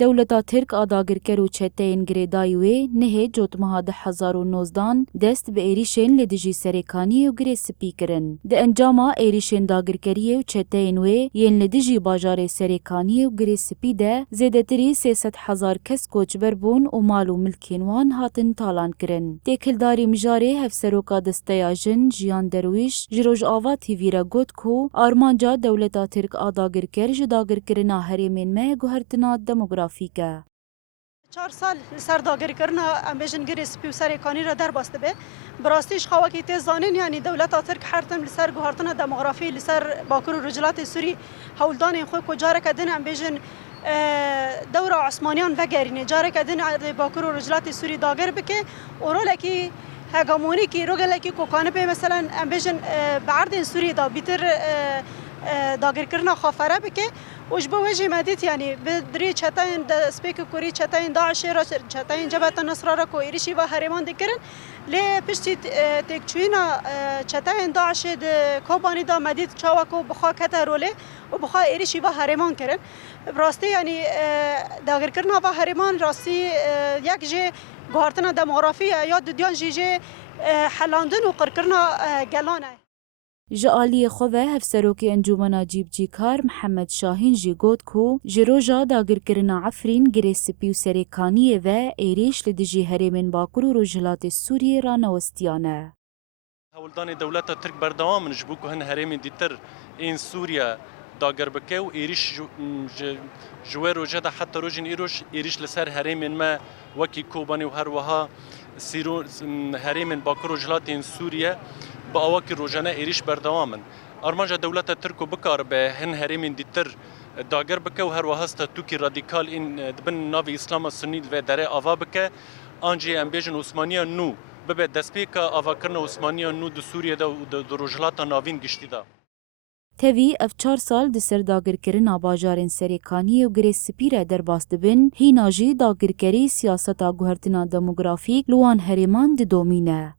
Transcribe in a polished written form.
دولتا ترک آداگرکر و چتین گریدای وی نه جوتمها 2019 دست به ایریشن لدیجی سرکانی و گری سپی کرن. ده انجاما ایریشن داگرکری و چتین وی ین لدیجی باجار سرکانی و گری سپی ده زیدتری 300,000 کس کوچبر بون و مال و ملکین وان هاتن تالان کرن. تکلداری مجاری هفسروکا دستیاجن جیان درویش جروج آوا تیویرا گوت کو آرمانجا دولتا ترک آداگرکر جداگرکرنا هریمین مه گوهرتنا دموگرافیکه. 4 سال سر داگری کرنا امبیشن گری سپی و سرکانی را در باسته به براستیش خواهی تیز زانین یعنی دولت ترک هرتم لسر گوهرتنا دموگرافی لسر باکر و رجلات سوری هولدان خوی کجاره کدن امبیشن دور عثمانیان وگرینه جاره کدن باکر و رجلات سوری داگر بکه اورولکی هگامونی کی روگلکی کوکانه به مثلا امبیشن بعرض سوری دا بیتر داگر کرنا خافره بکه وش بوجه مدت يعني بدري چتاين سبيك كوري چتاين داعش را چتاين جبهة النصر را کو إيرشي با هرمان دكرن ل پشتی تکچوینا چتاين داعش د کوبانی دا مدت چاوکو بخوا کته روله و بخوا إيرشي با هرمان کرن براستی يعني داگر کرنا با هرمان راستی یک جه گوهرتنا دموگرافی یا دیان جه حلاندن و قرکرنا گلانه جالی خواه هفسروکی انجومنا جیب جیکار محمد شاهین جی گوت کو جروجا داگرکرنا عفرین گری سپی و سرکانیه و ایریش لدیجی هریمن باکر و رجلات سوریه را نوستیانه. هولدان دولت ترک بردوام نجبو که هن هرمین دیتر این سوریا داگر بکه و ایریش جوه روجه دا حتی روجین ایریش لسر هرمین ما وکی کوبانی و هر وها هرمین باکر و رجلات این سوریا با آواکی روزانه ایریش بردوامن. آرمانجا دولت ترکو بکار به هن هرمین دیتر داگر بکه و هر وهستا توکی رادیکال این دبن ناوی اسلام سنی و داره آوا بکه آنجی امبیجن عثمانیا نو ببه دسپیکا آوا کرن عثمانیا نو دو سوریه دا و دو رجلاتا ناوین گشتی دا. تاوی اف 4 سال د سر داگرکرنا باجارین سرکانی و گری سپیره در باست بین هی ناجی داگرکری سیاستا گوهرتنا دموگرافیک لوان هریمان د دومینه.